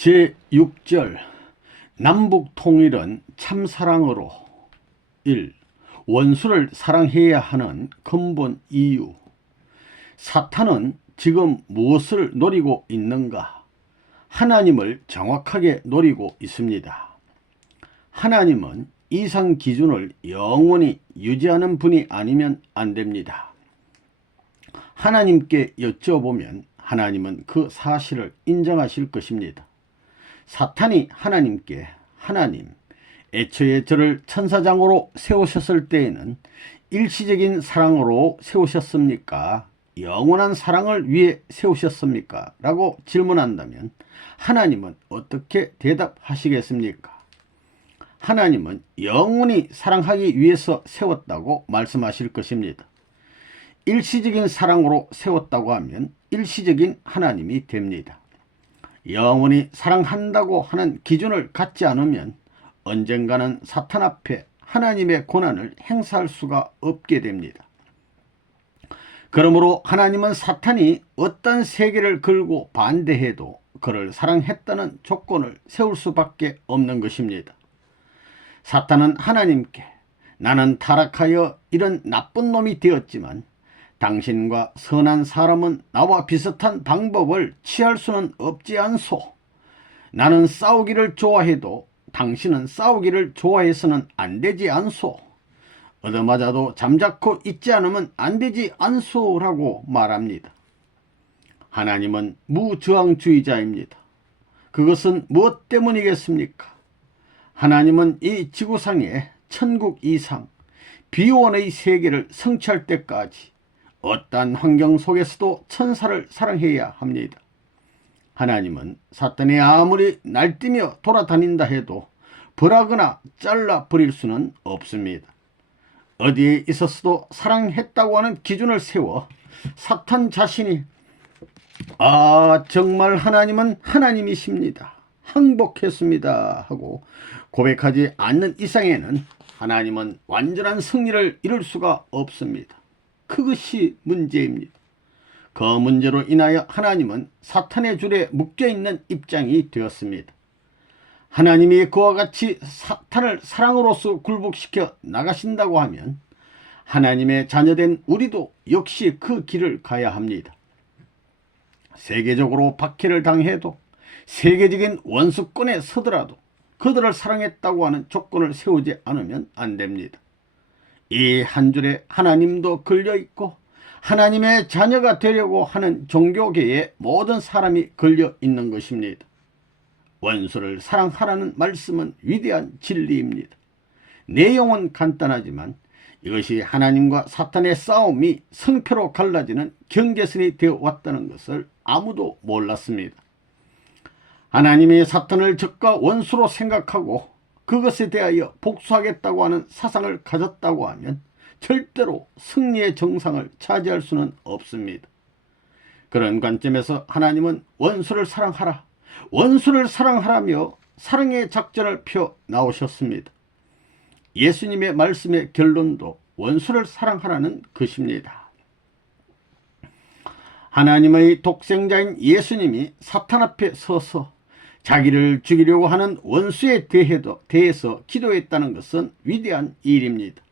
제6절 남북 통일은 참사랑으로. 1. 원수를 사랑해야 하는 근본 이유. 사탄은 지금 무엇을 노리고 있는가? 하나님을 정확하게 노리고 있습니다. 하나님은 이상 기준을 영원히 유지하는 분이 아니면 안 됩니다. 하나님께 여쭤보면 하나님은 그 사실을 인정하실 것입니다. 사탄이 하나님께 하나님, 애초에 저를 천사장으로 세우셨을 때에는 일시적인 사랑으로 세우셨습니까? 영원한 사랑을 위해 세우셨습니까? 라고 질문한다면 하나님은 어떻게 대답하시겠습니까? 하나님은 영원히 사랑하기 위해서 세웠다고 말씀하실 것입니다. 일시적인 사랑으로 세웠다고 하면 일시적인 하나님이 됩니다. 영원히 사랑한다고 하는 기준을 갖지 않으면 언젠가는 사탄 앞에 하나님의 권한을 행사할 수가 없게 됩니다. 그러므로 하나님은 사탄이 어떤 세계를 걸고 반대해도 그를 사랑했다는 조건을 세울 수밖에 없는 것입니다. 사탄은 하나님께 나는 타락하여 이런 나쁜 놈이 되었지만 당신과 선한 사람은 나와 비슷한 방법을 취할 수는 없지 않소. 나는 싸우기를 좋아해도 당신은 싸우기를 좋아해서는 안 되지 않소. 얻어맞아도 잠자코 있지 않으면 안 되지 않소 라고 말합니다. 하나님은 무저항주의자입니다. 그것은 무엇 때문이겠습니까? 하나님은 이 지구상에 천국 이상 비원의 세계를 성취할 때까지 어떠한 환경 속에서도 천사를 사랑해야 합니다. 하나님은 사탄이 아무리 날뛰며 돌아다닌다 해도 벌하거나 잘라버릴 수는 없습니다. 어디에 있었어도 사랑했다고 하는 기준을 세워 사탄 자신이 정말 하나님은 하나님이십니다. 항복했습니다 하고 고백하지 않는 이상에는 하나님은 완전한 승리를 이룰 수가 없습니다. 그것이 문제입니다. 그 문제로 인하여 하나님은 사탄의 줄에 묶여있는 입장이 되었습니다. 하나님이 그와 같이 사탄을 사랑으로서 굴복시켜 나가신다고 하면 하나님의 자녀된 우리도 역시 그 길을 가야 합니다. 세계적으로 박해를 당해도 세계적인 원수권에 서더라도 그들을 사랑했다고 하는 조건을 세우지 않으면 안 됩니다. 이 한 줄에 하나님도 걸려있고 하나님의 자녀가 되려고 하는 종교계의 모든 사람이 걸려있는 것입니다. 원수를 사랑하라는 말씀은 위대한 진리입니다. 내용은 간단하지만 이것이 하나님과 사탄의 싸움이 성패로 갈라지는 경계선이 되어 왔다는 것을 아무도 몰랐습니다. 하나님이 사탄을 적과 원수로 생각하고 그것에 대하여 복수하겠다고 하는 사상을 가졌다고 하면 절대로 승리의 정상을 차지할 수는 없습니다. 그런 관점에서 하나님은 원수를 사랑하라, 원수를 사랑하라며 사랑의 작전을 펴 나오셨습니다. 예수님의 말씀의 결론도 원수를 사랑하라는 것입니다. 하나님의 독생자인 예수님이 사탄 앞에 서서 자기를 죽이려고 하는 원수에 대해서 기도했다는 것은 위대한 일입니다.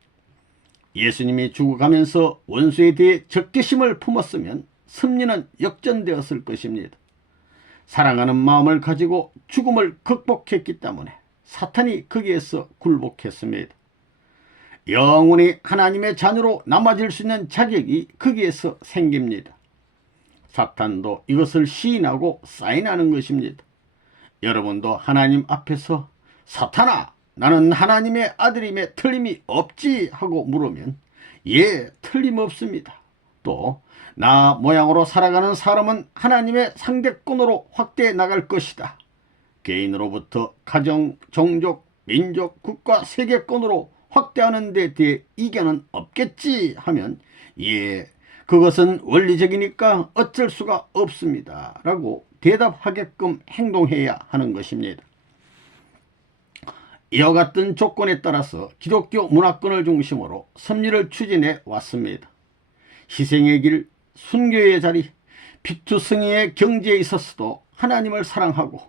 예수님이 죽어가면서 원수에 대해 적개심을 품었으면 승리는 역전되었을 것입니다. 사랑하는 마음을 가지고 죽음을 극복했기 때문에 사탄이 거기에서 굴복했습니다. 영원히 하나님의 자녀로 남아질 수 있는 자격이 거기에서 생깁니다. 사탄도 이것을 시인하고 사인하는 것입니다. 여러분도 하나님 앞에서 사탄아, 나는 하나님의 아들임에 틀림이 없지 하고 물으면 예, 틀림없습니다. 또 나 모양으로 살아가는 사람은 하나님의 상대권으로 확대해 나갈 것이다. 개인으로부터 가정, 종족, 민족, 국가, 세계권으로 확대하는 데 대해 이견은 없겠지 하면 예, 그것은 원리적이니까 어쩔 수가 없습니다 라고 대답하게끔 행동해야 하는 것입니다. 이와 같은 조건에 따라서 기독교 문화권을 중심으로 섭리를 추진해 왔습니다. 희생의 길, 순교의 자리, 피투성이의 경지에 있었어도 하나님을 사랑하고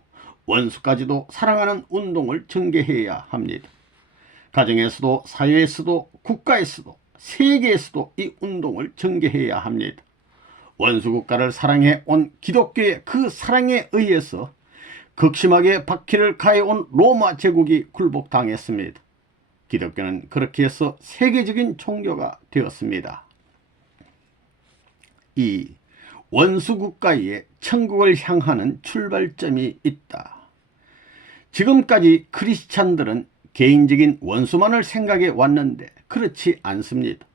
원수까지도 사랑하는 운동을 전개해야 합니다. 가정에서도 사회에서도 국가에서도 세계에서도 이 운동을 전개해야 합니다. 원수국가를 사랑해 온 기독교의 그 사랑에 의해서 극심하게 박해를 가해온 로마 제국이 굴복당했습니다. 기독교는 그렇게 해서 세계적인 종교가 되었습니다. 이 원수국가에 천국을 향하는 출발점이 있다. 지금까지 크리스찬들은 개인적인 원수만을 생각해 왔는데 그렇지 않습니다.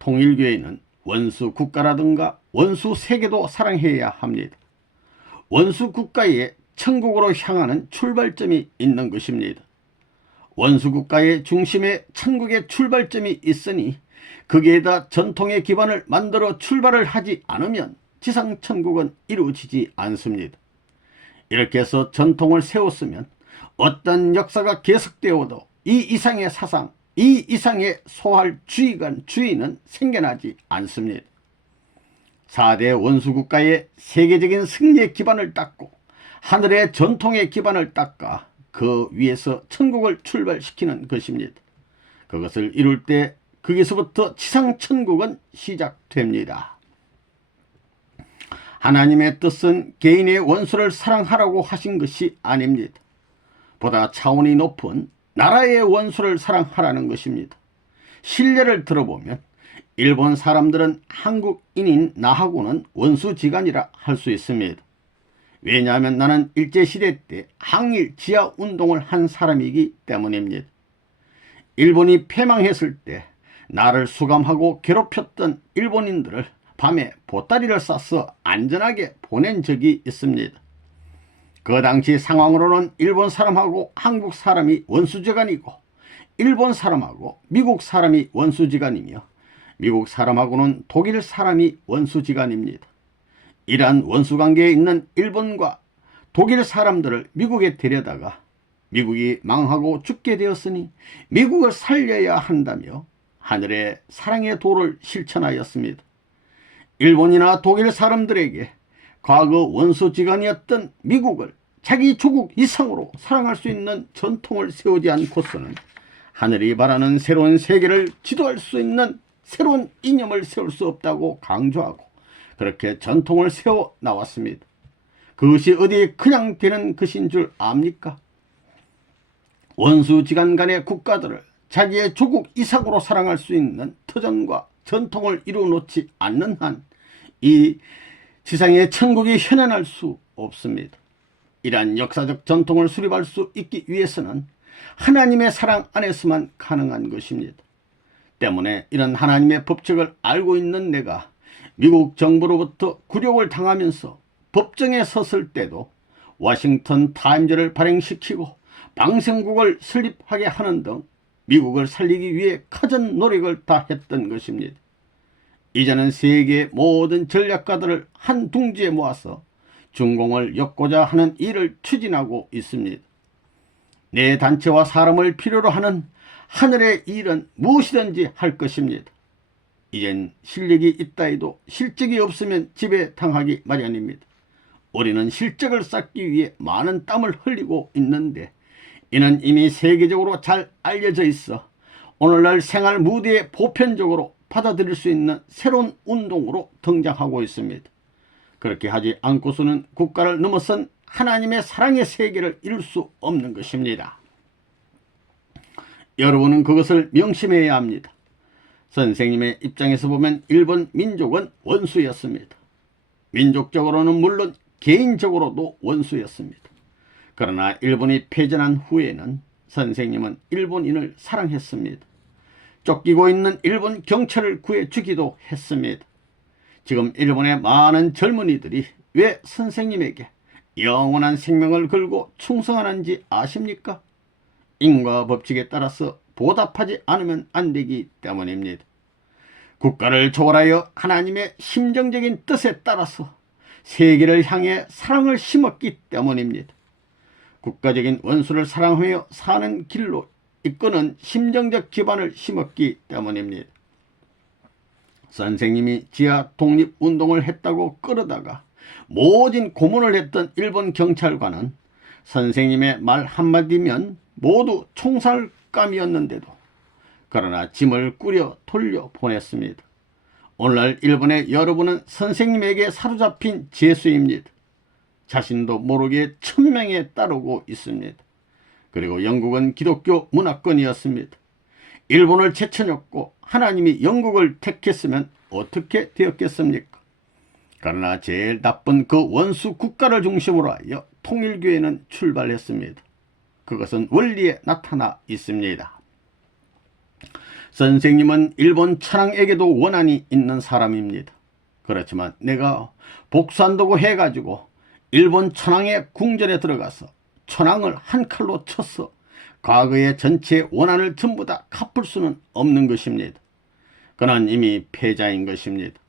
통일교회는 원수 국가라든가 원수 세계도 사랑해야 합니다. 원수 국가에 천국으로 향하는 출발점이 있는 것입니다. 원수 국가의 중심에 천국의 출발점이 있으니 거기에다 전통의 기반을 만들어 출발을 하지 않으면 지상 천국은 이루어지지 않습니다. 이렇게 해서 전통을 세웠으면 어떤 역사가 계속되어도 이 이상의 사상, 이 이상의 소할 주의는 생겨나지 않습니다. 4대 원수국가의 세계적인 승리의 기반을 닦고 하늘의 전통의 기반을 닦아 그 위에서 천국을 출발시키는 것입니다. 그것을 이룰 때 거기서부터 지상 천국은 시작됩니다. 하나님의 뜻은 개인의 원수를 사랑하라고 하신 것이 아닙니다. 보다 차원이 높은 나라의 원수를 사랑하라는 것입니다. 신뢰를 들어보면 일본 사람들은 한국인인 나하고는 원수지간이라 할 수 있습니다. 왜냐하면 나는 일제시대 때 항일 지하운동을 한 사람이기 때문입니다. 일본이 패망했을 때 나를 수감하고 괴롭혔던 일본인들을 밤에 보따리를 싸서 안전하게 보낸 적이 있습니다. 그 당시 상황으로는 일본 사람하고 한국 사람이 원수지간이고 일본 사람하고 미국 사람이 원수지간이며 미국 사람하고는 독일 사람이 원수지간입니다. 이러한 원수관계에 있는 일본과 독일 사람들을 미국에 데려다가 미국이 망하고 죽게 되었으니 미국을 살려야 한다며 하늘의 사랑의 도를 실천하였습니다. 일본이나 독일 사람들에게 과거 원수지간이었던 미국을 자기 조국 이상으로 사랑할 수 있는 전통을 세우지 않고서는 하늘이 바라는 새로운 세계를 지도할 수 있는 새로운 이념을 세울 수 없다고 강조하고 그렇게 전통을 세워 나왔습니다. 그것이 어디 그냥 되는 것인 줄 압니까? 원수지간 간의 국가들을 자기의 조국 이상으로 사랑할 수 있는 터전과 전통을 이루어 놓지 않는 한 이 지상의 천국이 현현할 수 없습니다. 이러한 역사적 전통을 수립할 수 있기 위해서는 하나님의 사랑 안에서만 가능한 것입니다. 때문에 이런 하나님의 법칙을 알고 있는 내가 미국 정부로부터 굴욕을 당하면서 법정에 섰을 때도 워싱턴 타임즈를 발행시키고 방송국을 설립하게 하는 등 미국을 살리기 위해 커진 노력을 다했던 것입니다. 이제는 세계의 모든 전략가들을 한 둥지에 모아서 중공을 엮고자 하는 일을 추진하고 있습니다. 내 단체와 사람을 필요로 하는 하늘의 일은 무엇이든지 할 것입니다. 이젠 실력이 있다 해도 실적이 없으면 지배당하기 마련입니다. 우리는 실적을 쌓기 위해 많은 땀을 흘리고 있는데 이는 이미 세계적으로 잘 알려져 있어 오늘날 생활 무대에 보편적으로 받아들일 수 있는 새로운 운동으로 등장하고 있습니다. 그렇게 하지 않고서는 국가를 넘어선 하나님의 사랑의 세계를 이룰 수 없는 것입니다. 여러분은 그것을 명심해야 합니다. 선생님의 입장에서 보면 일본 민족은 원수였습니다. 민족적으로는 물론 개인적으로도 원수였습니다. 그러나 일본이 패전한 후에는 선생님은 일본인을 사랑했습니다. 쫓기고 있는 일본 경찰을 구해주기도 했습니다. 지금 일본의 많은 젊은이들이 왜 선생님에게 영원한 생명을 걸고 충성하는지 아십니까? 인과 법칙에 따라서 보답하지 않으면 안 되기 때문입니다. 국가를 초월하여 하나님의 심정적인 뜻에 따라서 세계를 향해 사랑을 심었기 때문입니다. 국가적인 원수를 사랑하며 사는 길로 이끄는 심정적 기반을 심었기 때문입니다. 선생님이 지하 독립운동을 했다고 끌어다가 모진 고문을 했던 일본 경찰관은 선생님의 말 한마디면 모두 총살감이었는데도 그러나 짐을 꾸려 돌려 보냈습니다. 오늘날 일본의 여러분은 선생님에게 사로잡힌 죄수입니다. 자신도 모르게 천명에 따르고 있습니다. 그리고 영국은 기독교 문화권이었습니다. 일본을 제쳐놓고 하나님이 영국을 택했으면 어떻게 되었겠습니까? 그러나 제일 나쁜 그 원수 국가를 중심으로 하여 통일교회는 출발했습니다. 그것은 원리에 나타나 있습니다. 선생님은 일본 천황에게도 원한이 있는 사람입니다. 그렇지만 내가 복수한다고 해가지고 일본 천황의 궁전에 들어가서 천황을 한 칼로 쳐서 과거의 전체 원한을 전부 다 갚을 수는 없는 것입니다. 그는 이미 패자인 것입니다.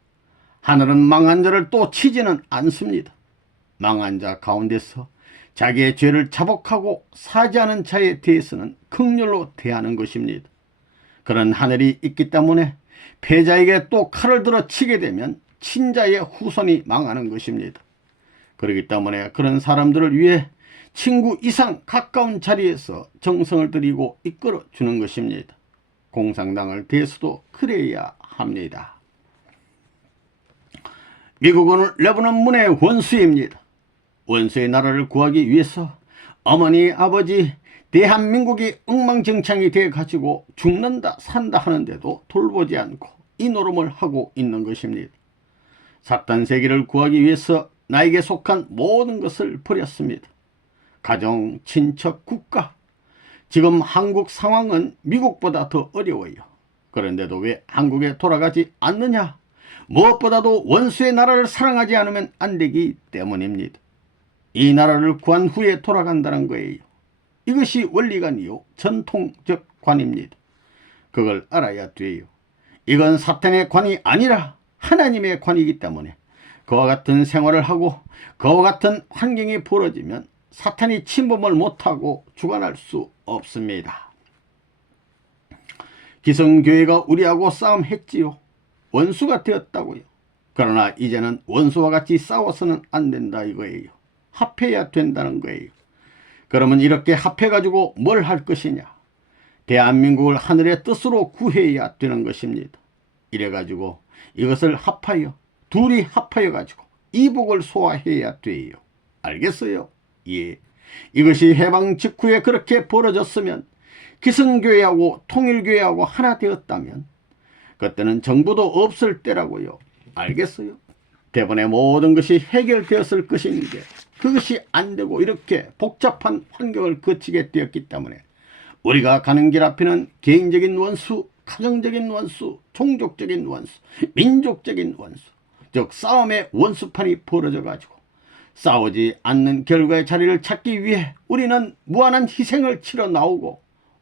하늘은 망한 자를 또 치지는 않습니다. 망한 자 가운데서 자기의 죄를 자복하고 사죄하는 자에 대해서는 긍휼로 대하는 것입니다. 그런 하늘이 있기 때문에 패자에게 또 칼을 들어 치게 되면 친자의 후손이 망하는 것입니다. 그렇기 때문에 그런 사람들을 위해 친구 이상 가까운 자리에서 정성을 들이고 이끌어 주는 것입니다. 공산당을 대해서도 그래야 합니다. 미국은 레바논 문의 원수입니다. 원수의 나라를 구하기 위해서 어머니 아버지 대한민국이 엉망진창이 돼가지고 죽는다 산다 하는데도 돌보지 않고 이 노름을 하고 있는 것입니다. 사탄 세계를 구하기 위해서 나에게 속한 모든 것을 버렸습니다. 가정, 친척, 국가. 지금 한국 상황은 미국보다 더 어려워요. 그런데도 왜 한국에 돌아가지 않느냐? 무엇보다도 원수의 나라를 사랑하지 않으면 안 되기 때문입니다. 이 나라를 구한 후에 돌아간다는 거예요. 이것이 원리관이요 전통적 관입니다. 그걸 알아야 돼요. 이건 사탄의 관이 아니라 하나님의 관이기 때문에 그와 같은 생활을 하고 그와 같은 환경이 벌어지면 사탄이 침범을 못하고 주관할 수 없습니다. 기성교회가 우리하고 싸움했지요. 원수가 되었다고요. 그러나 이제는 원수와 같이 싸워서는 안 된다 이거예요. 합해야 된다는 거예요. 그러면 이렇게 합해가지고 뭘 할 것이냐? 대한민국을 하늘의 뜻으로 구해야 되는 것입니다. 이래가지고 이것을 합하여 둘이 합하여가지고 이복을 소화해야 돼요. 알겠어요? 예. 이것이 해방 직후에 그렇게 벌어졌으면 기성교회하고 통일교회하고 하나 되었다면 그때는 정부도 없을 때라고요. 알겠어요? 대번에 모든 것이 해결되었을 것인데 그것이 안 되고 이렇게 복잡한 환경을 거치게 되었기 때문에 우리가 가는 길 앞에는 개인적인 원수, 가정적인 원수, 종족적인 원수, 민족적인 원수, 즉 싸움의 원수판이 벌어져 가지고 싸우지 않는 결과의 자리를 찾기 위해 우리는 무한한 희생을 치러 나오고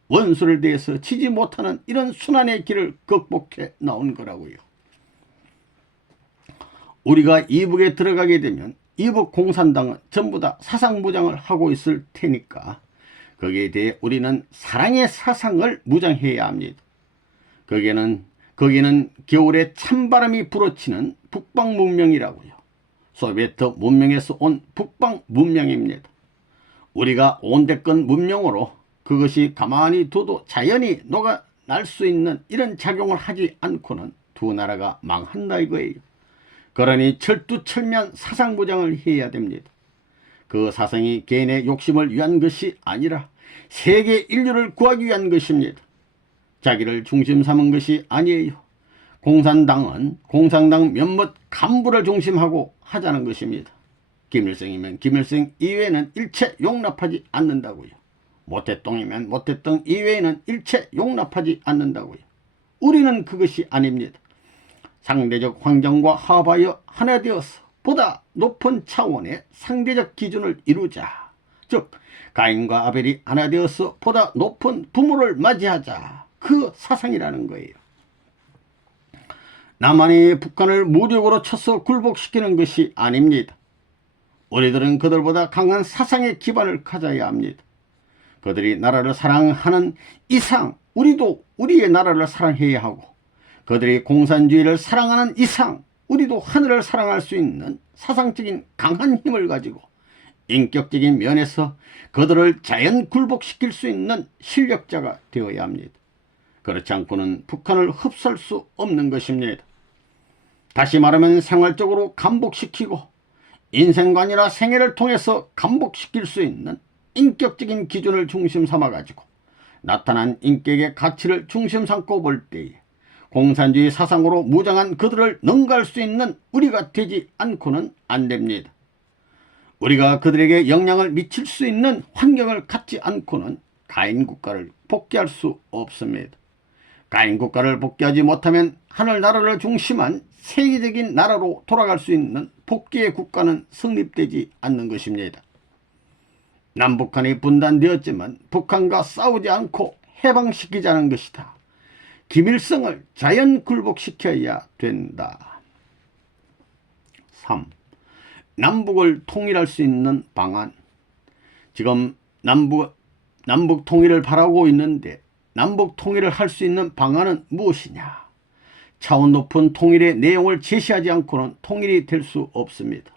원수를 대해서 치지 못하는 이런 순환의 길을 극복해 나온 거라고요. 우리가 이북에 들어가게 되면 이북 공산당은 전부 다 사상무장을 하고 있을 테니까 거기에 대해 우리는 사랑의 사상을 무장해야 합니다. 거기는 겨울에 찬바람이 불어치는 북방 문명이라고요. 소비에트 문명에서 온 북방 문명입니다. 우리가 온데건 문명으로 그것이 가만히 둬도 자연히 녹아날 수 있는 이런 작용을 하지 않고는 두 나라가 망한다 이거예요. 그러니 철두철미한 사상무장을 해야 됩니다. 그 사상이 개인의 욕심을 위한 것이 아니라 세계 인류를 구하기 위한 것입니다. 자기를 중심 삼은 것이 아니에요. 공산당은 공산당 몇몇 간부를 중심하고 하자는 것입니다. 김일성이면 김일성 이외에는 일체 용납하지 않는다고요. 모태똥이면 모태똥 이외에는 일체 용납하지 않는다고요. 우리는 그것이 아닙니다. 상대적 환경과 합하여 하나 되어서 보다 높은 차원의 상대적 기준을 이루자. 즉 가인과 아벨이 하나 되어서 보다 높은 부모를 맞이하자. 그 사상이라는 거예요. 남한이 북한을 무력으로 쳐서 굴복시키는 것이 아닙니다. 우리들은 그들보다 강한 사상의 기반을 가져야 합니다. 그들이 나라를 사랑하는 이상 우리도 우리의 나라를 사랑해야 하고 그들이 공산주의를 사랑하는 이상 우리도 하늘을 사랑할 수 있는 사상적인 강한 힘을 가지고 인격적인 면에서 그들을 자연 굴복시킬 수 있는 실력자가 되어야 합니다. 그렇지 않고는 북한을 흡수할 수 없는 것입니다. 다시 말하면 생활적으로 감복시키고 인생관이나 생애를 통해서 감복시킬 수 있는 인격적인 기준을 중심 삼아가지고 나타난 인격의 가치를 중심 삼고 볼 때에 공산주의 사상으로 무장한 그들을 능가할 수 있는 우리가 되지 않고는 안 됩니다. 우리가 그들에게 영향을 미칠 수 있는 환경을 갖지 않고는 가인국가를 복귀할 수 없습니다. 가인국가를 복귀하지 못하면 하늘나라를 중심한 세계적인 나라로 돌아갈 수 있는 복귀의 국가는 성립되지 않는 것입니다. 남북한이 분단되었지만 북한과 싸우지 않고 해방시키자는 것이다. 김일성을 자연 굴복시켜야 된다. 3. 남북을 통일할 수 있는 방안. 지금 남북 통일을 바라고 있는데 남북 통일을 할 수 있는 방안은 무엇이냐? 차원 높은 통일의 내용을 제시하지 않고는 통일이 될 수 없습니다.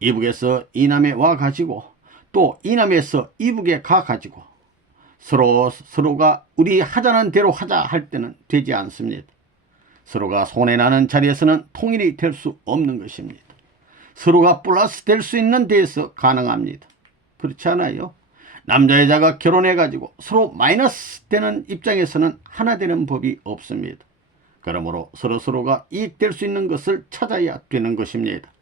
이북에서 이남에 와가지고 또 이남에서 이북에 가가지고 서로가 우리 하자는 대로 하자 할 때는 되지 않습니다. 서로가 손해나는 자리에서는 통일이 될 수 없는 것입니다. 서로가 플러스 될 수 있는 데에서 가능합니다. 그렇지 않아요? 남자 여자가 결혼해가지고 서로 마이너스 되는 입장에서는 하나 되는 법이 없습니다. 그러므로 서로가 이익될 수 있는 것을 찾아야 되는 것입니다.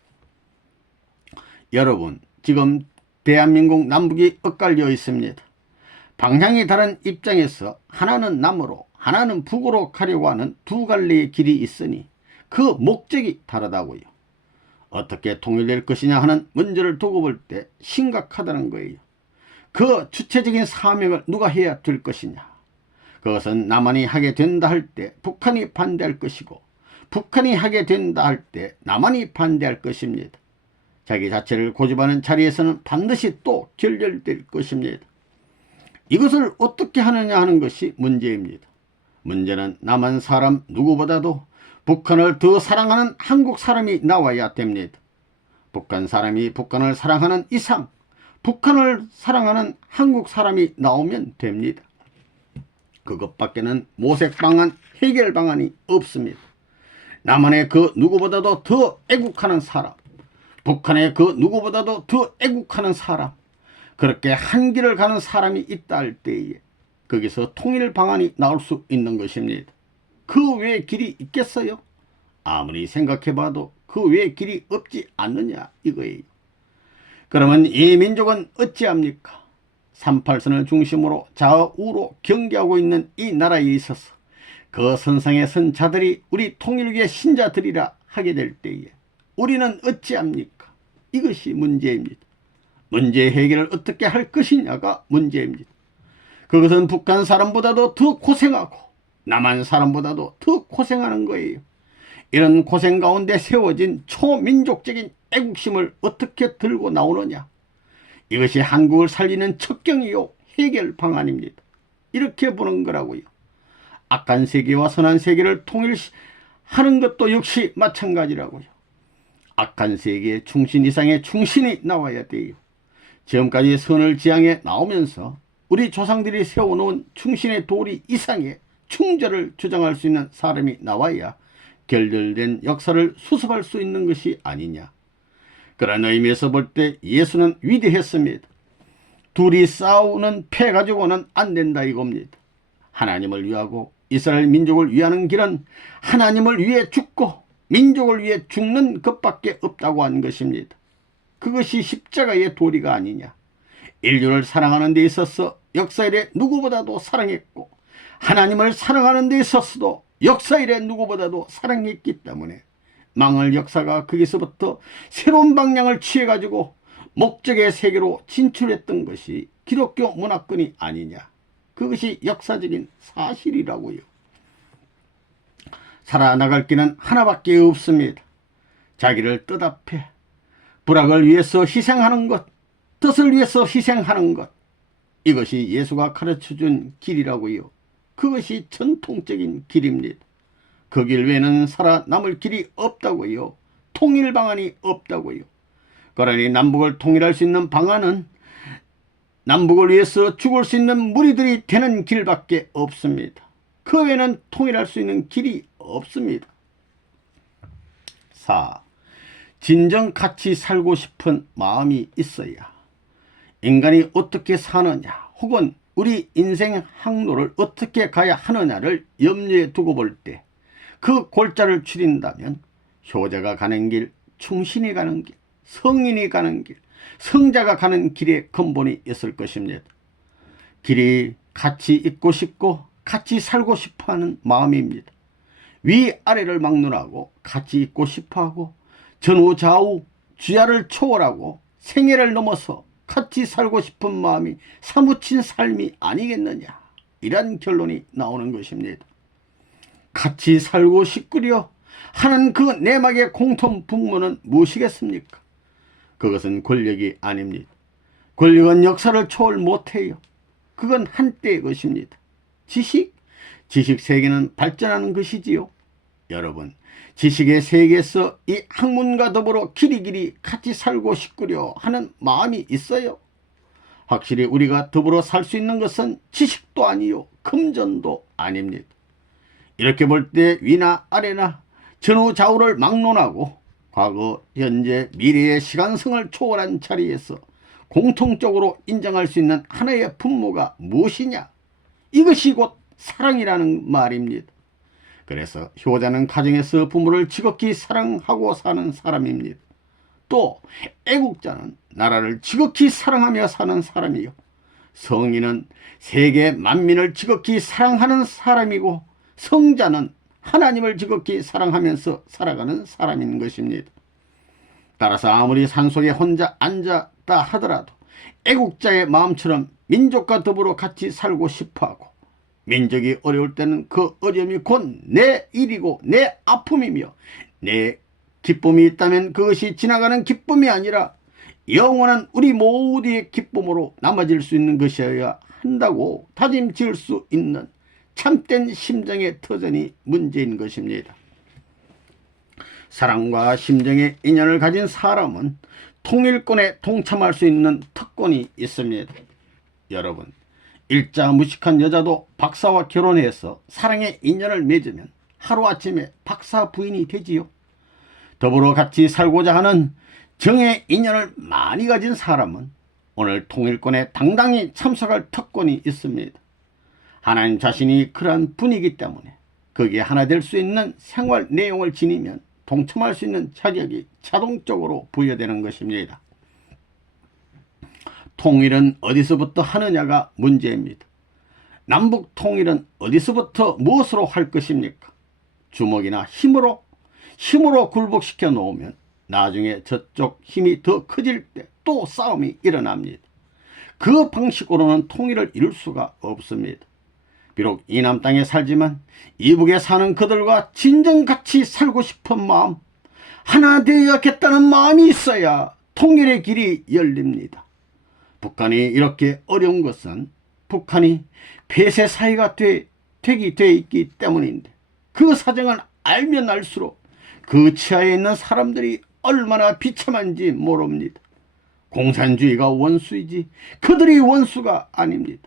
여러분, 지금 대한민국 남북이 엇갈려 있습니다. 방향이 다른 입장에서 하나는 남으로 하나는 북으로 가려고 하는 두 갈래의 길이 있으니 그 목적이 다르다고요. 어떻게 통일될 것이냐 하는 문제를 두고 볼 때 심각하다는 거예요. 그 주체적인 사명을 누가 해야 될 것이냐. 그것은 남한이 하게 된다 할 때 북한이 반대할 것이고 북한이 하게 된다 할 때 남한이 반대할 것입니다. 자기 자체를 고집하는 자리에서는 반드시 또 결렬될 것입니다. 이것을 어떻게 하느냐 하는 것이 문제입니다. 문제는 남한 사람 누구보다도 북한을 더 사랑하는 한국 사람이 나와야 됩니다. 북한 사람이 북한을 사랑하는 이상 북한을 사랑하는 한국 사람이 나오면 됩니다. 그것밖에는 모색 방안, 해결 방안이 없습니다. 남한의 그 누구보다도 더 애국하는 사람, 북한의 그 누구보다도 더 애국하는 사람, 그렇게 한 길을 가는 사람이 있다 할 때에 거기서 통일 방안이 나올 수 있는 것입니다. 그 외에 길이 있겠어요? 아무리 생각해봐도 그 외에 길이 없지 않느냐 이거예요. 그러면 이 민족은 어찌합니까? 38선을 중심으로 좌우로 경계하고 있는 이 나라에 있어서 그 선상에 선 자들이 우리 통일교의 신자들이라 하게 될 때에 우리는 어찌합니까? 이것이 문제입니다. 문제 해결을 어떻게 할 것이냐가 문제입니다. 그것은 북한 사람보다도 더 고생하고 남한 사람보다도 더 고생하는 거예요. 이런 고생 가운데 세워진 초민족적인 애국심을 어떻게 들고 나오느냐. 이것이 한국을 살리는 척경이요 해결 방안입니다. 이렇게 보는 거라고요. 악한 세계와 선한 세계를 통일하는 것도 역시 마찬가지라고요. 악한 세계의 충신 이상의 충신이 나와야 돼요. 지금까지 선을 지향해 나오면서 우리 조상들이 세워놓은 충신의 도리 이상의 충절을 주장할 수 있는 사람이 나와야 결렬된 역사를 수습할 수 있는 것이 아니냐. 그런 의미에서 볼 때 예수는 위대했습니다. 둘이 싸우는 패 가지고는 안 된다 이겁니다. 하나님을 위하고 이스라엘 민족을 위하는 길은 하나님을 위해 죽고 민족을 위해 죽는 것밖에 없다고 한 것입니다. 그것이 십자가의 도리가 아니냐. 인류를 사랑하는 데 있어서 역사 이래 누구보다도 사랑했고 하나님을 사랑하는 데 있어서도 역사 이래 누구보다도 사랑했기 때문에 망할 역사가 거기서부터 새로운 방향을 취해가지고 목적의 세계로 진출했던 것이 기독교 문화권이 아니냐. 그것이 역사적인 사실이라고요. 살아나갈 길은 하나밖에 없습니다. 자기를 뜻앞에 불악을 위해서 희생하는 것, 뜻을 위해서 희생하는 것, 이것이 예수가 가르쳐준 길이라고요. 그것이 전통적인 길입니다. 그 길 외에는 살아남을 길이 없다고요. 통일 방안이 없다고요. 그러니 남북을 통일할 수 있는 방안은 남북을 위해서 죽을 수 있는 무리들이 되는 길밖에 없습니다. 그 외에는 통일할 수 있는 길이 없습니다. 4. 진정 같이 살고 싶은 마음이 있어야 인간이 어떻게 사느냐 혹은 우리 인생 항로를 어떻게 가야 하느냐를 염두에 두고 볼 때 그 골자를 추린다면 효자가 가는 길, 충신이 가는 길, 성인이 가는 길, 성자가 가는 길에 근본이 있을 것입니다. 길이 같이 있고 싶고 같이 살고 싶어하는 마음입니다. 위아래를 막론하고 같이 있고 싶어하고 전후 좌우 주야를 초월하고 생애를 넘어서 같이 살고 싶은 마음이 사무친 삶이 아니겠느냐, 이런 결론이 나오는 것입니다. 같이 살고 싶구려 하는 그 내막의 공통분모는 무엇이겠습니까? 그것은 권력이 아닙니다. 권력은 역사를 초월 못해요. 그건 한때의 것입니다. 지식 세계는 발전하는 것이지요. 여러분, 지식의 세계에서 이 학문과 더불어 길이길이 같이 살고 싶구려 하는 마음이 있어요. 확실히 우리가 더불어 살 수 있는 것은 지식도 아니요 금전도 아닙니다. 이렇게 볼 때 위나 아래나 전후 좌우를 막론하고 과거, 현재, 미래의 시간성을 초월한 자리에서 공통적으로 인정할 수 있는 하나의 분모가 무엇이냐? 이것이 곧 사랑이라는 말입니다. 그래서 효자는 가정에서 부모를 지극히 사랑하고 사는 사람입니다. 또 애국자는 나라를 지극히 사랑하며 사는 사람이요, 성인은 세계 만민을 지극히 사랑하는 사람이고, 성자는 하나님을 지극히 사랑하면서 살아가는 사람인 것입니다. 따라서 아무리 산속에 혼자 앉았다 하더라도 애국자의 마음처럼 민족과 더불어 같이 살고 싶어하고, 민족이 어려울 때는 그 어려움이 곧 내 일이고 내 아픔이며, 내 기쁨이 있다면 그것이 지나가는 기쁨이 아니라 영원한 우리 모두의 기쁨으로 남아질 수 있는 것이어야 한다고 다짐 지을 수 있는 참된 심정의 터전이 문제인 것입니다. 사랑과 심정의 인연을 가진 사람은 통일권에 동참할 수 있는 특권이 있습니다. 여러분, 일자 무식한 여자도 박사와 결혼해서 사랑의 인연을 맺으면 하루아침에 박사 부인이 되지요. 더불어 같이 살고자 하는 정의 인연을 많이 가진 사람은 오늘 통일권에 당당히 참석할 특권이 있습니다. 하나님 자신이 그러한 분이기 때문에 거기에 하나 될 수 있는 생활 내용을 지니면 동참할 수 있는 자격이 자동적으로 부여되는 것입니다. 통일은 어디서부터 하느냐가 문제입니다. 남북 통일은 어디서부터 무엇으로 할 것입니까? 주먹이나 힘으로 굴복시켜 놓으면 나중에 저쪽 힘이 더 커질 때 또 싸움이 일어납니다. 그 방식으로는 통일을 이룰 수가 없습니다. 비록 이남 땅에 살지만 이북에 사는 그들과 진정같이 살고 싶은 마음, 하나 되어야겠다는 마음이 있어야 통일의 길이 열립니다. 북한이 이렇게 어려운 것은 북한이 폐쇄 사회가 되게 돼 있기 때문인데, 그 사정을 알면 알수록 그 치하에 있는 사람들이 얼마나 비참한지 모릅니다. 공산주의가 원수이지 그들이 원수가 아닙니다.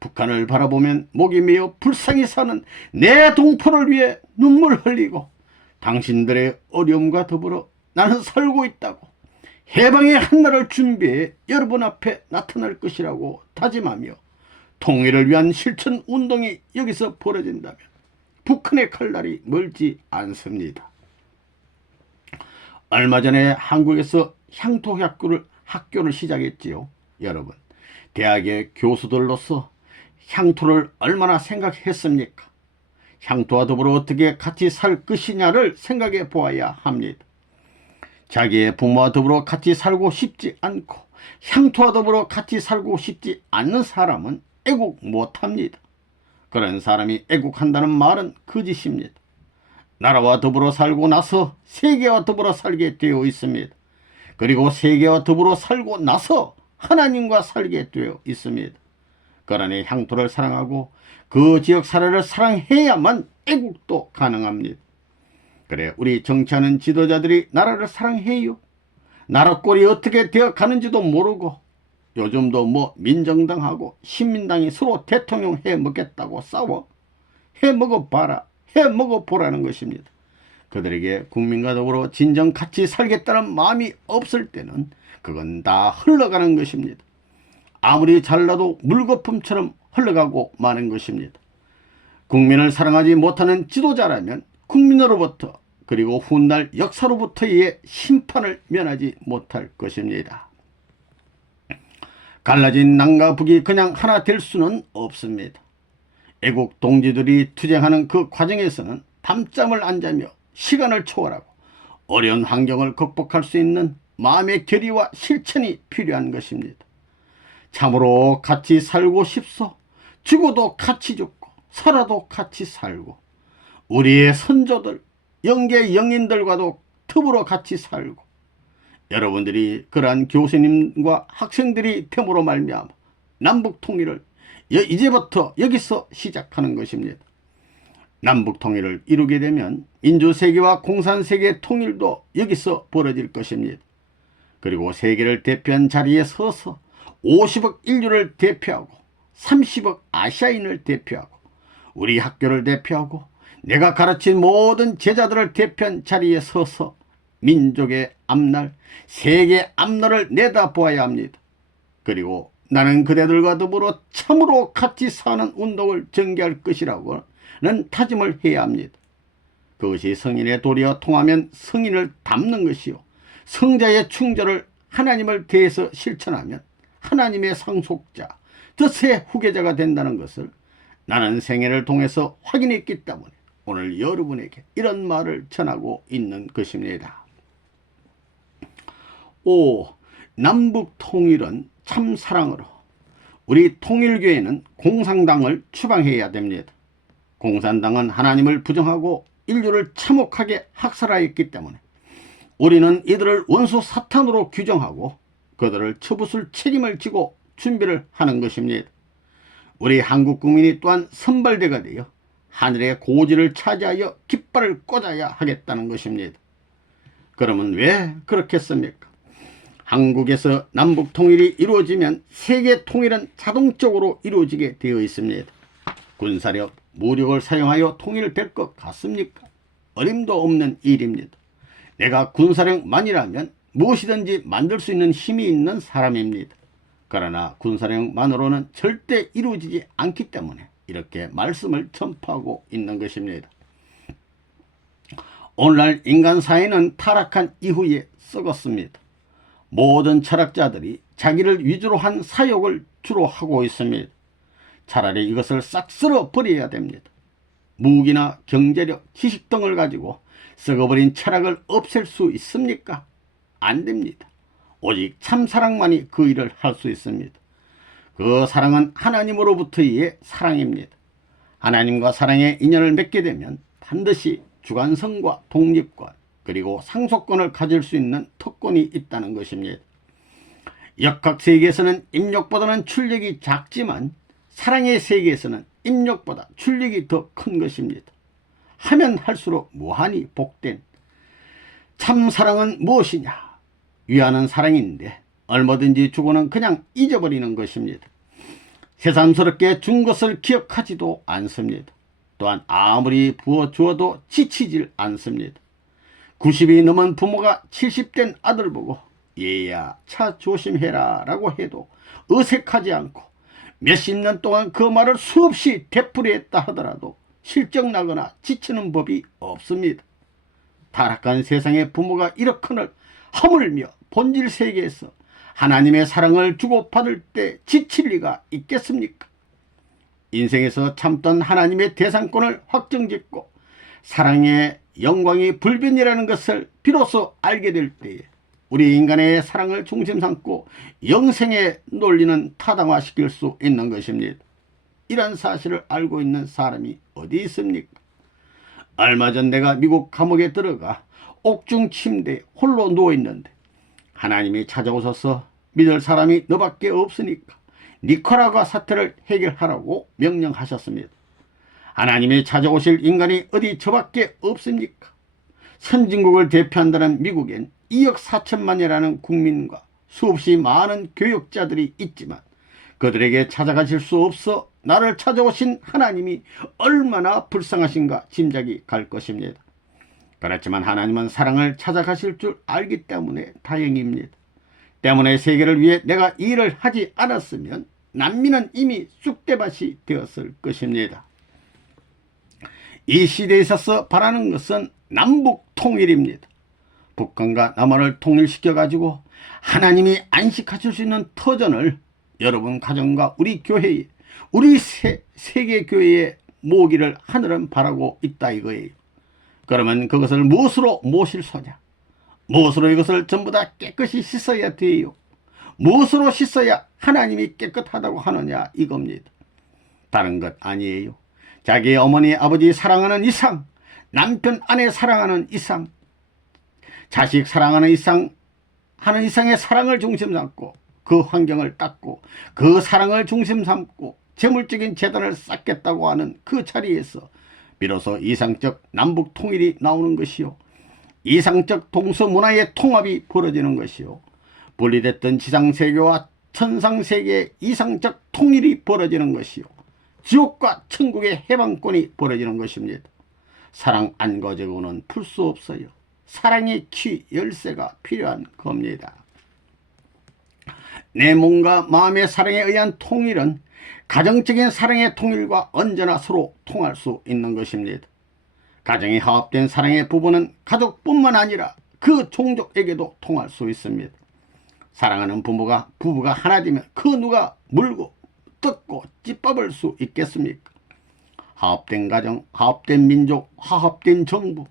북한을 바라보면 목이 메어 불쌍히 사는 내 동포를 위해 눈물 흘리고, 당신들의 어려움과 더불어 나는 살고 있다고 해방의 한날을 준비해 여러분 앞에 나타날 것이라고 다짐하며 통일을 위한 실천 운동이 여기서 벌어진다면 북한의 칼날이 멀지 않습니다. 얼마 전에 한국에서 향토 학교를 시작했지요. 여러분, 대학의 교수들로서 향토를 얼마나 생각했습니까? 향토와 더불어 어떻게 같이 살 것이냐를 생각해 보아야 합니다. 자기의 부모와 더불어 같이 살고 싶지 않고 향토와 더불어 같이 살고 싶지 않는 사람은 애국 못합니다. 그런 사람이 애국한다는 말은 거짓입니다. 나라와 더불어 살고 나서 세계와 더불어 살게 되어 있습니다. 그리고 세계와 더불어 살고 나서 하나님과 살게 되어 있습니다. 그러니 향토를 사랑하고 그 지역 사회를 사랑해야만 애국도 가능합니다. 그래, 우리 정치하는 지도자들이 나라를 사랑해요. 나라 꼴이 어떻게 되어 가는지도 모르고 요즘도 뭐 민정당하고 신민당이 서로 대통령 해먹겠다고 싸워. 해먹어봐라, 해먹어보라는 것입니다. 그들에게 국민과 더불어 진정 같이 살겠다는 마음이 없을 때는 그건 다 흘러가는 것입니다. 아무리 잘나도 물거품처럼 흘러가고 마는 것입니다. 국민을 사랑하지 못하는 지도자라면 국민으로부터 그리고 훗날 역사로부터의 심판을 면하지 못할 것입니다. 갈라진 남과 북이 그냥 하나 될 수는 없습니다. 애국 동지들이 투쟁하는 그 과정에서는 밤잠을 안 자며 시간을 초월하고 어려운 환경을 극복할 수 있는 마음의 결의와 실천이 필요한 것입니다. 참으로 같이 살고 싶소. 죽어도 같이 죽고 살아도 같이 살고 우리의 선조들 영계 영인들과도 더불어 같이 살고 여러분들이 그러한 교수님과 학생들이 됨으로 말미암아 남북 통일을 이제부터 여기서 시작하는 것입니다. 남북 통일을 이루게 되면 민주세계와 공산세계의 통일도 여기서 벌어질 것입니다. 그리고 세계를 대표한 자리에 서서 50억 인류를 대표하고 30억 아시아인을 대표하고 우리 학교를 대표하고 내가 가르친 모든 제자들을 대표한 자리에 서서 민족의 앞날, 세계의 앞날을 내다보아야 합니다. 그리고 나는 그대들과 더불어 참으로 같이 사는 운동을 전개할 것이라고는 다짐을 해야 합니다. 그것이 성인의 도리와 통하면 성인을 닮는 것이요 성자의 충절을 하나님을 대해서 실천하면 하나님의 상속자, 덫의 후계자가 된다는 것을 나는 생애를 통해서 확인했기 때문에 오늘 여러분에게 이런 말을 전하고 있는 것입니다. 5. 남북 통일은 참 사랑으로. 우리 통일교회는 공산당을 추방해야 됩니다. 공산당은 하나님을 부정하고 인류를 참혹하게 학살하였기 때문에 우리는 이들을 원수 사탄으로 규정하고 그들을 처부술 책임을 지고 준비를 하는 것입니다. 우리 한국 국민이 또한 선발대가 되어 하늘의 고지를 차지하여 깃발을 꽂아야 하겠다는 것입니다. 그러면 왜 그렇겠습니까? 한국에서 남북 통일이 이루어지면 세계 통일은 자동적으로 이루어지게 되어 있습니다. 군사력, 무력을 사용하여 통일될 것 같습니까? 어림도 없는 일입니다. 내가 군사력만이라면 무엇이든지 만들 수 있는 힘이 있는 사람입니다. 그러나 군사력만으로는 절대 이루어지지 않기 때문에 이렇게 말씀을 전파하고 있는 것입니다. 오늘날 인간 사회는 타락한 이후에 썩었습니다. 모든 철학자들이 자기를 위주로 한 사욕을 주로 하고 있습니다. 차라리 이것을 싹 쓸어 버려야 됩니다. 무기나 경제력, 지식 등을 가지고 썩어버린 철학을 없앨 수 있습니까? 안 됩니다. 오직 참사랑만이 그 일을 할 수 있습니다. 그 사랑은 하나님으로부터의 사랑입니다. 하나님과 사랑의 인연을 맺게 되면 반드시 주관성과 독립권 그리고 상속권을 가질 수 있는 특권이 있다는 것입니다. 역학세계에서는 입력보다는 출력이 작지만 사랑의 세계에서는 입력보다 출력이 더 큰 것입니다. 하면 할수록 무한히 복된 참사랑은 무엇이냐? 위하는 사랑인데 얼마든지 주고는 그냥 잊어버리는 것입니다. 새삼스럽게 준 것을 기억하지도 않습니다. 또한 아무리 부어주어도 지치질 않습니다. 90이 넘은 부모가 70된 아들 보고 얘야 차 조심해라 라고 해도 어색하지 않고 몇십 년 동안 그 말을 수없이 되풀이했다 하더라도 실적나거나 지치는 법이 없습니다. 타락한 세상의 부모가 이렇거늘 하물며 본질 세계에서 하나님의 사랑을 주고받을 때 지칠 리가 있겠습니까? 인생에서 참던 하나님의 대상권을 확정짓고 사랑의 영광이 불변이라는 것을 비로소 알게 될 때에 우리 인간의 사랑을 중심 삼고 영생의 논리는 타당화시킬 수 있는 것입니다. 이런 사실을 알고 있는 사람이 어디 있습니까? 얼마 전 내가 미국 감옥에 들어가 옥중 침대에 홀로 누워있는데 하나님이 찾아오셔서 믿을 사람이 너밖에 없으니까 니카라과 사태를 해결하라고 명령하셨습니다. 하나님이 찾아오실 인간이 어디 저밖에 없습니까? 선진국을 대표한다는 미국엔 2억 4천만이라는 국민과 수없이 많은 교역자들이 있지만 그들에게 찾아가실 수 없어 나를 찾아오신 하나님이 얼마나 불쌍하신가 짐작이 갈 것입니다. 그렇지만 하나님은 사랑을 찾아가실 줄 알기 때문에 다행입니다. 때문에 세계를 위해 내가 일을 하지 않았으면 난민은 이미 쑥대밭이 되었을 것입니다. 이 시대에 있어서 바라는 것은 남북 통일입니다. 북한과 남한을 통일시켜가지고 하나님이 안식하실 수 있는 터전을 여러분 가정과 우리 교회에, 우리 세계교회에 모으기를 하늘은 바라고 있다 이거예요. 그러면 그것을 무엇으로 모실 소냐? 무엇으로 이것을 전부 다 깨끗이 씻어야 돼요? 무엇으로 씻어야 하나님이 깨끗하다고 하느냐 이겁니다. 다른 것 아니에요. 자기 어머니 아버지 사랑하는 이상, 남편 아내 사랑하는 이상, 자식 사랑하는 이상, 하는 이상의 사랑을 중심 삼고 그 환경을 닦고 그 사랑을 중심 삼고 재물적인 재단을 쌓겠다고 하는 그 자리에서 비로소 이상적 남북 통일이 나오는 것이요, 이상적 동서문화의 통합이 벌어지는 것이요, 분리됐던 지상세계와 천상세계의 이상적 통일이 벌어지는 것이요, 지옥과 천국의 해방권이 벌어지는 것입니다. 사랑 안 가지고는 풀 수 없어요. 사랑의 키 열쇠가 필요한 겁니다. 내 몸과 마음의 사랑에 의한 통일은 가정적인 사랑의 통일과 언제나 서로 통할 수 있는 것입니다. 가정이 화합된 사랑의 부부는 가족뿐만 아니라 그 종족에게도 통할 수 있습니다. 사랑하는 부부가 하나 되면 그 누가 물고 뜯고 찌빠볼 수 있겠습니까? 화합된 가정, 화합된 민족, 화합된 정부,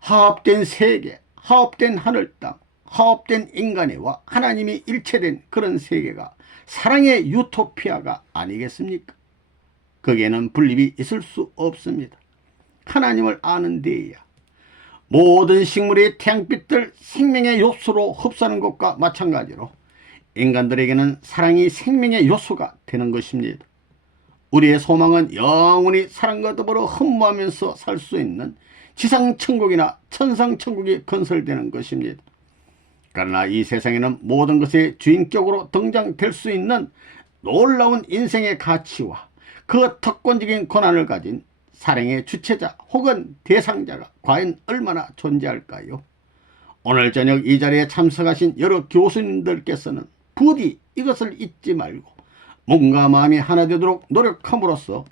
화합된 세계, 화합된 하늘 땅, 화합된 인간애와 하나님이 일체된 그런 세계가 사랑의 유토피아가 아니겠습니까? 거기에는 분립이 있을 수 없습니다. 하나님을 아는 데에야 모든 식물의 태양빛들 생명의 요소로 흡수하는 것과 마찬가지로 인간들에게는 사랑이 생명의 요소가 되는 것입니다. 우리의 소망은 영원히 사랑과 더불어 흠모하면서 살 수 있는 지상천국이나 천상천국이 건설되는 것입니다. 그러나 이 세상에는 모든 것의 주인격으로 등장될 수 있는 놀라운 인생의 가치와 그 특권적인 권한을 가진 사랑의 주체자 혹은 대상자가 과연 얼마나 존재할까요? 오늘 저녁 이 자리에 참석하신 여러 교수님들께서는 부디 이것을 잊지 말고 몸과 마음이 하나 되도록 노력함으로써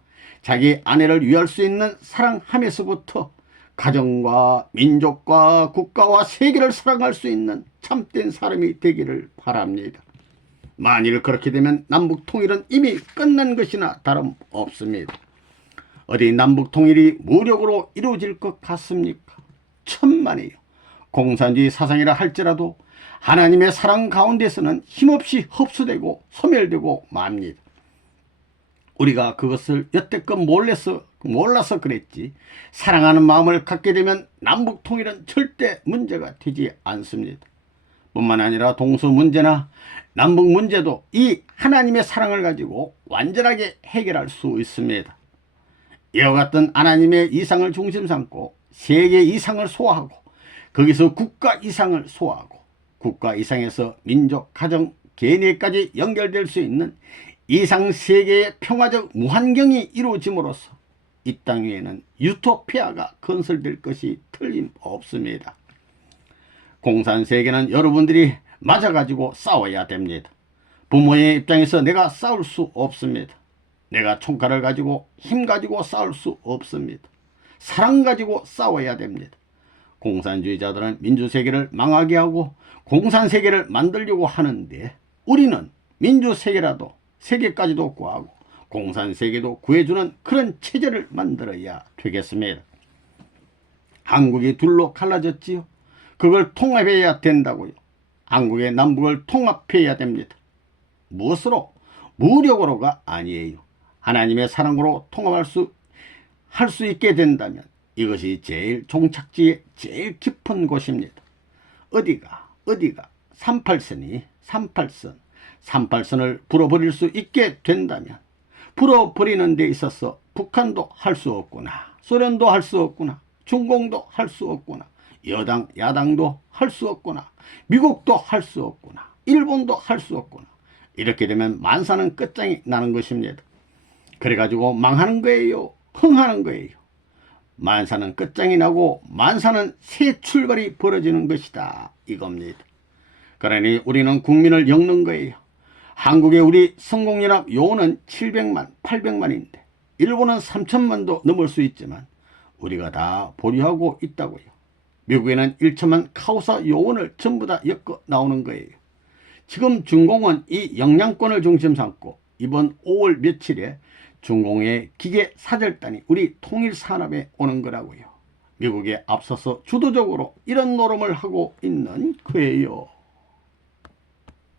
자기 아내를 위할 수 있는 사랑함에서부터 가정과 민족과 국가와 세계를 사랑할 수 있는 참된 사람이 되기를 바랍니다. 만일 그렇게 되면 남북통일은 이미 끝난 것이나 다름없습니다. 어디 남북통일이 무력으로 이루어질 것 같습니까? 천만에요. 공산주의 사상이라 할지라도 하나님의 사랑 가운데서는 힘없이 흡수되고 소멸되고 맙니다. 우리가 그것을 여태껏 몰라서 그랬지, 사랑하는 마음을 갖게 되면 남북통일은 절대 문제가 되지 않습니다. 뿐만 아니라 동서문제나 남북문제도 이 하나님의 사랑을 가지고 완전하게 해결할 수 있습니다. 이와 같은 하나님의 이상을 중심 삼고 세계 이상을 소화하고 거기서 국가 이상을 소화하고 국가 이상에서 민족, 가정, 개인에까지 연결될 수 있는 이상 세계의 평화적 무한경이 이루어짐으로써 이 땅 위에는 유토피아가 건설될 것이 틀림없습니다. 공산세계는 여러분들이 맞아가지고 싸워야 됩니다. 부모의 입장에서 내가 싸울 수 없습니다. 내가 총칼을 가지고 힘 가지고 싸울 수 없습니다. 사랑 가지고 싸워야 됩니다. 공산주의자들은 민주세계를 망하게 하고 공산세계를 만들려고 하는데 우리는 민주세계라도 세계까지도 구하고 공산세계도 구해주는 그런 체제를 만들어야 되겠습니다. 한국이 둘로 갈라졌지요. 그걸 통합해야 된다고요. 한국의 남북을 통합해야 됩니다. 무엇으로? 무력으로가 아니에요. 하나님의 사랑으로 통합할 수 있게 된다면 이것이 제일 종착지의 제일 깊은 곳입니다. 어디가 38선이 38선을 불어버릴 수 있게 된다면 불어버리는 데 있어서 북한도 할 수 없구나, 소련도 할 수 없구나, 중공도 할 수 없구나, 여당 야당도 할 수 없구나. 미국도 할 수 없구나. 일본도 할 수 없구나. 이렇게 되면 만사는 끝장이 나는 것입니다. 그래가지고 망하는 거예요. 흥하는 거예요. 만사는 끝장이 나고 만사는 새 출발이 벌어지는 것이다. 이겁니다. 그러니 우리는 국민을 엮는 거예요. 한국의 우리 성공연합 요원은 700만, 800만인데 일본은 3천만도 넘을 수 있지만 우리가 다 보류하고 있다고요. 미국에는 1천만 카오사 요원을 전부 다 엮어 나오는 거예요. 지금 중공은 이 영향권을 중심 삼고 이번 5월 며칠에 중공의 기계 사절단이 우리 통일산업에 오는 거라고요. 미국에 앞서서 주도적으로 이런 노름을 하고 있는 거예요.